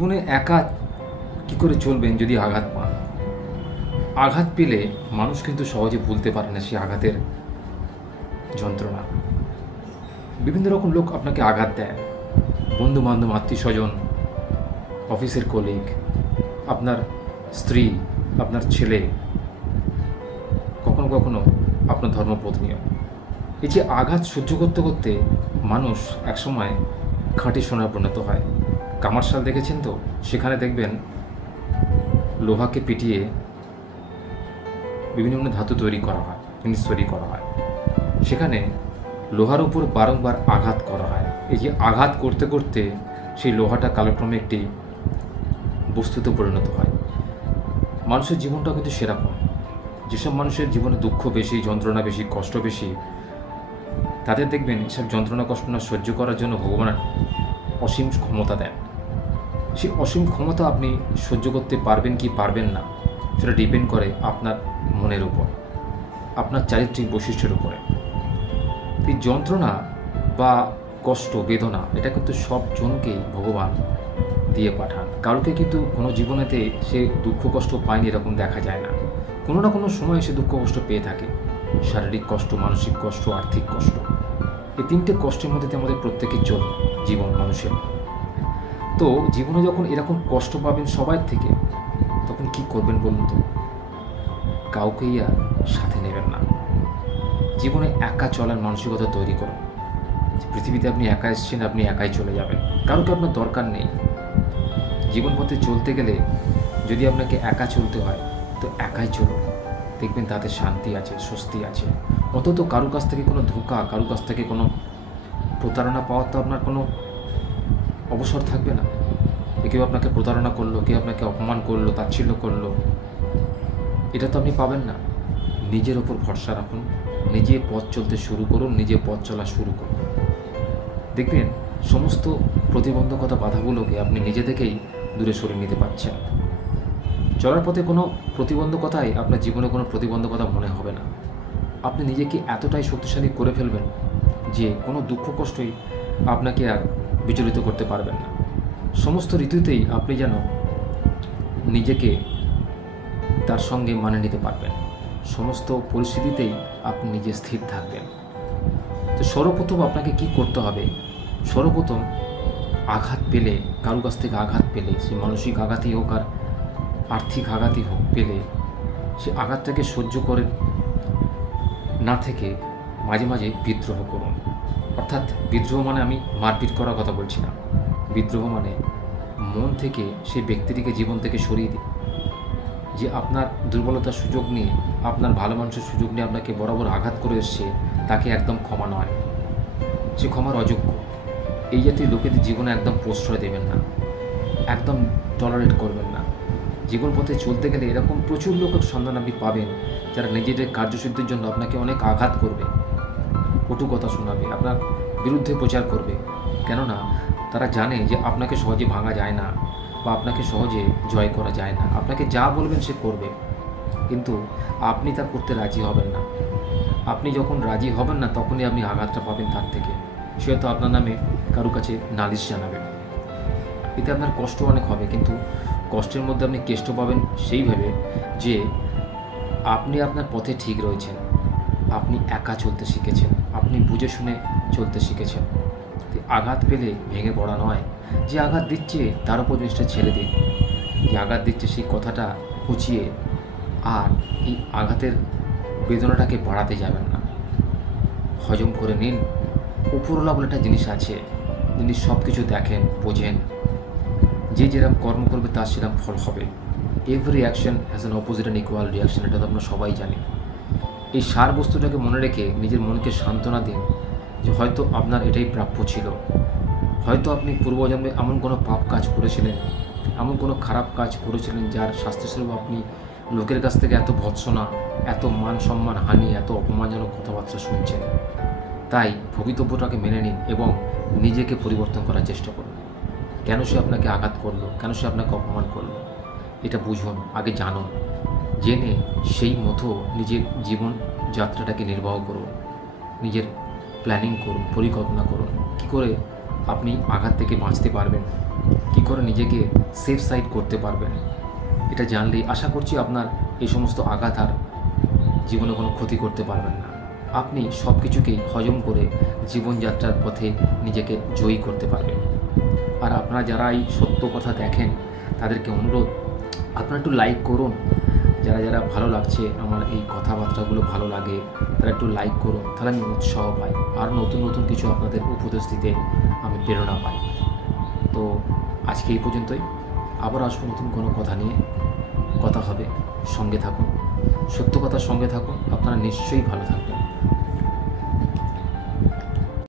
জীবনে একা কি করে চলবেন যদি আঘাত পান? আঘাত পেলে মানুষ কিন্তু সহজে ভুলতে পারে না সেই আঘাতের যন্ত্রণা। বিভিন্ন রকম লোক আপনাকে আঘাত দেয়। বন্ধু-বান্ধব, আত্মীয়স্বজন, অফিসের কলিগ, আপনার স্ত্রী, আপনার ছেলে, কখনো কখনো আপনার ধর্মপত্নীও। এই যে আঘাত সহ্য করতে করতে মানুষ একসময় খাঁটি সোনায় পরিণত হয়। কামারশাল দেখেছেন তো? সেখানে দেখবেন লোহাকে পিটিয়ে বিভিন্ন ধাতু তৈরি করা হয়, জিনিস তৈরি করা হয়। সেখানে লোহার উপর বারংবার আঘাত করা হয়। এই যে আঘাত করতে করতে সেই লোহাটা কালক্রমে একটি বস্তুতে পরিণত হয়। মানুষের জীবনটাও কিন্তু সেরকম। যেসব মানুষের জীবনে দুঃখ বেশি, যন্ত্রণা বেশি, কষ্ট বেশি, তাদের দেখবেন এসব যন্ত্রণা কষ্ট না সহ্য করার জন্য ভগবান অসীম ক্ষমতা দেন। সেই অসীম ক্ষমতা আপনি সহ্য করতে পারবেন কি পারবেন না, সেটা ডিপেন্ড করে আপনার মনের উপর, আপনার চারিত্রিক বৈশিষ্ট্যের উপরে। এই যন্ত্রণা বা কষ্ট, বেদনা, এটা কিন্তু সব জনকেই ভগবান দিয়ে পাঠান। কারোকে কিন্তু কোনো জীবনেতে সে দুঃখ কষ্ট পায়নি এরকম দেখা যায় না। কোনো না কোনো সময় সে দুঃখ কষ্ট পেয়ে থাকে। শারীরিক কষ্ট, মানসিক কষ্ট, আর্থিক কষ্ট, এই তিনটে কষ্টের মধ্যে আমাদের প্রত্যেকের জীবন মানুষের। তো জীবনে যখন এরকম কষ্ট পাবেন সবার থেকে, তখন কি করবেন বলুন তো? কাউকেই আর সাথে নেবেন না। জীবনে একা চলার মানসিকতা তৈরি করুন। পৃথিবীতে আপনি একা এসেছেন, আপনি একাই চলে যাবেন। কারোকে আপনার দরকার নেই। জীবন পথে চলতে গেলে যদি আপনাকে একা চলতে হয়, তো একাই চলুন। দেখবেন তাতে শান্তি আছে, স্বস্তি আছে। অন্তত কারো কাছ থেকে কোনো ধোঁকা, কারো কাছ থেকে কোনো প্রতারণা পাওয়ার তো আপনার কোনো অবসর থাকবে না। কেউ আপনাকে প্রতারণা করলো, কেউ আপনাকে অপমান করলো, তাচ্ছিল্য করলো, এটা তো আপনি পাবেন না। নিজের ওপর ভরসা রাখুন, নিজে পথ চলতে শুরু করুন, নিজে পথ চলা শুরু করুন। দেখবেন সমস্ত প্রতিবন্ধকতা, বাধাগুলোকে আপনি নিজে থেকেই দূরে সরিয়ে নিতে পারছেন। চলার পথে কোনো প্রতিবন্ধকতাই আপনার জীবনে কোনো প্রতিবন্ধকতা মনে হবে না। আপনি নিজেকে এতটাই শক্তিশালী করে ফেলবেন যে কোনো দুঃখ কষ্টই আপনাকে আর বিচলিত করতে পারবেন না। সমস্ত ঋতুতেই আপনি যেন নিজেকে তার সঙ্গে মানিয়ে নিতে পারবেন। সমস্ত পরিস্থিতিতেই আপনি নিজে স্থির থাকবেন। তো সর্বপ্রথম আপনাকে কি করতে হবে? সর্বপ্রথম আঘাত পেলে, কারো কাছ থেকে আঘাত পেলে, সে মানসিক আঘাতই হোক আর আর্থিক আঘাতই হোক, পেলে সে আঘাতটাকে সহ্য করে না থেকে মাঝে মাঝে বিদ্রোহ করুন। অর্থাৎ বিদ্রোহ মানে আমি মারপিট করার কথা বলছি না। বিদ্রোহ মানে মন থেকে সেই ব্যক্তিটিকে জীবন থেকে সরিয়ে দিন। যে আপনার দুর্বলতার সুযোগ নিয়ে, আপনার ভালো মানুষের সুযোগ নিয়ে আপনাকে বরাবর আঘাত করে এসছে, তাকে একদম ক্ষমা নয়, সে ক্ষমার অযোগ্য। এই জাতীয় লোকেদের জীবনে একদম প্রশ্রয় দেবেন না, একদম টলারেট করবেন না। জীবন পথে চলতে গেলে এরকম প্রচুর লোকের সন্ধান আপনি পাবেন, যারা নিজেদের কার্যসিদ্ধির জন্য আপনাকে অনেক আঘাত করবে, কটু কথা শোনাবে, আপনার বিরুদ্ধে প্রচার করবে। কেননা তারা জানে যে আপনাকে সহজে ভাঙা যায় না, বা আপনাকে সহজে জয় করা যায় না। আপনাকে যা বলবেন সে করবে, কিন্তু আপনি তা করতে রাজি হবেন না। আপনি যখন রাজি হবেন না, তখনই আপনি আঘাতটা পাবেন তার থেকে। সে হয়তো আপনার নামে কারো কাছে নালিশ জানাবেন। এতে আপনার কষ্ট অনেক হবে, কিন্তু কষ্টের মধ্যে আপনি কেষ্ট পাবেন সেইভাবে যে আপনি আপনার পথে ঠিক রয়েছেন, আপনি একা চলতে শিখেছেন, আপনি বুঝে শুনে চলতে শিখেছেন। আঘাত পেলে ভেঙে পড়া নয়। যে আঘাত দিচ্ছে তার উপর জিনিসটা ছেড়ে দিন। যে আঘাত দিচ্ছে সেই কথাটা ঘুচিয়ে আর এই আঘাতের বেদনাটাকে বাড়াতে যাবেন না। হজম করে নিন। উপরওয়ালা বলে একটা জিনিস আছে, যিনি সব কিছু দেখেন, বোঝেন। যে যেরকম কর্ম করবে তার সেরকম ফল হবে। Every action has an opposite and equal reaction, এটা তো আমরা সবাই জানি। এই সার বস্তুটাকে মনে রেখে নিজের মনকে সান্ত্বনা দিন যে হয়তো আপনার এটাই প্রাপ্য ছিল। হয়তো আপনি পূর্বজন্মে এমন কোনো পাপ কাজ করেছিলেন, এমন কোনো খারাপ কাজ করেছিলেন, যার শাস্তিস্বরূপ আপনি লোকের কাছ থেকে এত ভৎসনা, এত মান সম্মান হানি, এত অপমানজনক কথাবার্তা শুনছেন। তাই ভবিতব্যটাকে মেনে নিন এবং নিজেকে পরিবর্তন করার চেষ্টা করুন। কেন সে আপনাকে আঘাত করলো, কেন সে আপনাকে অপমান করলো, এটা বুঝুন, আগে জানুন। জেনে সেই মতো নিজের জীবন যাত্রাটাকে নির্বাহ করুন, নিজের প্ল্যানিং করুন, পরিকল্পনা করুন, কী করে আপনি আঘাত থেকে বাঁচতে পারবেন, কী করে নিজেকে সেফ সাইড করতে পারবেন, এটা জানলেই আশা করছি আপনার এই সমস্ত আঘাত আর জীবনে কোনো ক্ষতি করতে পারবেন না। আপনি সব কিছুকেই হজম করে জীবনযাত্রার পথে নিজেকে জয়ী করতে পারবেন। আর আপনারা যারা এই সত্য কথা দেখেন তাদেরকে অনুরোধ, আপনারা একটু লাইক করুন। যারা যারা ভালো লাগছে, আমার এই কথাবার্তাগুলো ভালো লাগে, তারা একটু লাইক করুন, তাহলে আমি উৎসাহ পাই আর নতুন নতুন কিছু আপনাদের উপদেশ দিতে আমি প্রেরণা পাই। তো আজকে এই পর্যন্তই, আবার আসবো নতুন কোনো কথা নিয়ে। কথা হবে, সঙ্গে থাকুন, সত্য কথার সঙ্গে থাকুন, আপনারা নিশ্চয়ই ভালো থাকবেন।